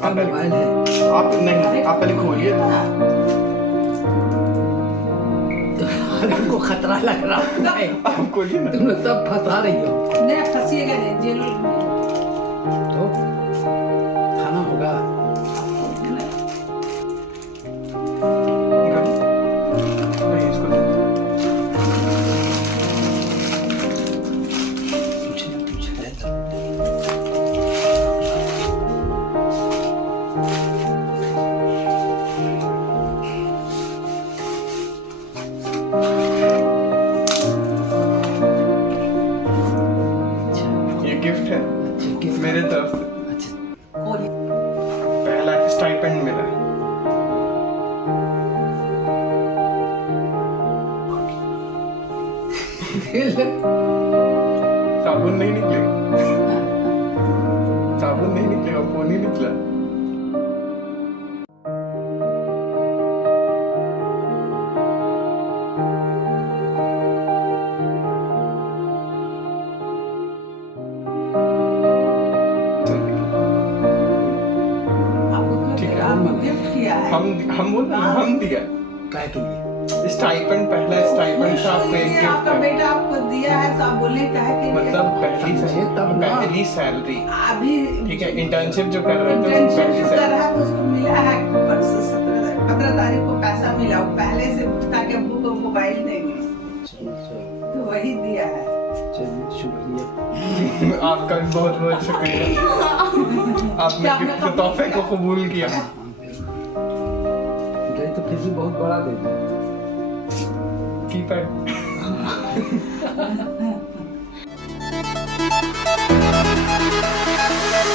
इसका मोबाइल है। आप नहीं, आप पहले खोलिए। हमको खतरा लग रहा है। आप खोलिए ना। तुम लोग सब फंसा रही हो। नहीं फंसिएगा नहीं, जेल तो खाना होगा। नहीं, इसको दे। कुछ ना कुछ है। ये गिफ्ट है अच्छा गिफ्ट मेरे तरफ से। अच्छा पहला स्टाइपेंड मिला है। साबुन नहीं निकलेगा, साबुन नहीं निकलेगा, फोन ही निकला। ठीक है, आपको गिफ्ट किया है। हम बोल हम दिया काय के लिए? स्टाइपेंड, पहला स्टाइपेंड था आपको एक गिफ्ट आपका है। बेटा आपको दिया है तो आप बोलने का है कि मतलब पहली सैलरी, अभी ठीक है, इंटर्नशिप जो कर रहे थे उसकी इंटर्नशिप पहली जो कर सैलरी। रहा है तो उसको मिला है 15 तारीख को पैसा मिला, वो पहले से ताकि अब्बू को मोबाइल देंगे चलो तो वही दिया है। चलिए शुक्रिया। आपका भी बहुत बहुत शुक्रिया, आपने गिफ्ट के तोहफे को कबूल किया। गई तो फिर भी बहुत बड़ा दे दिया। कीपैड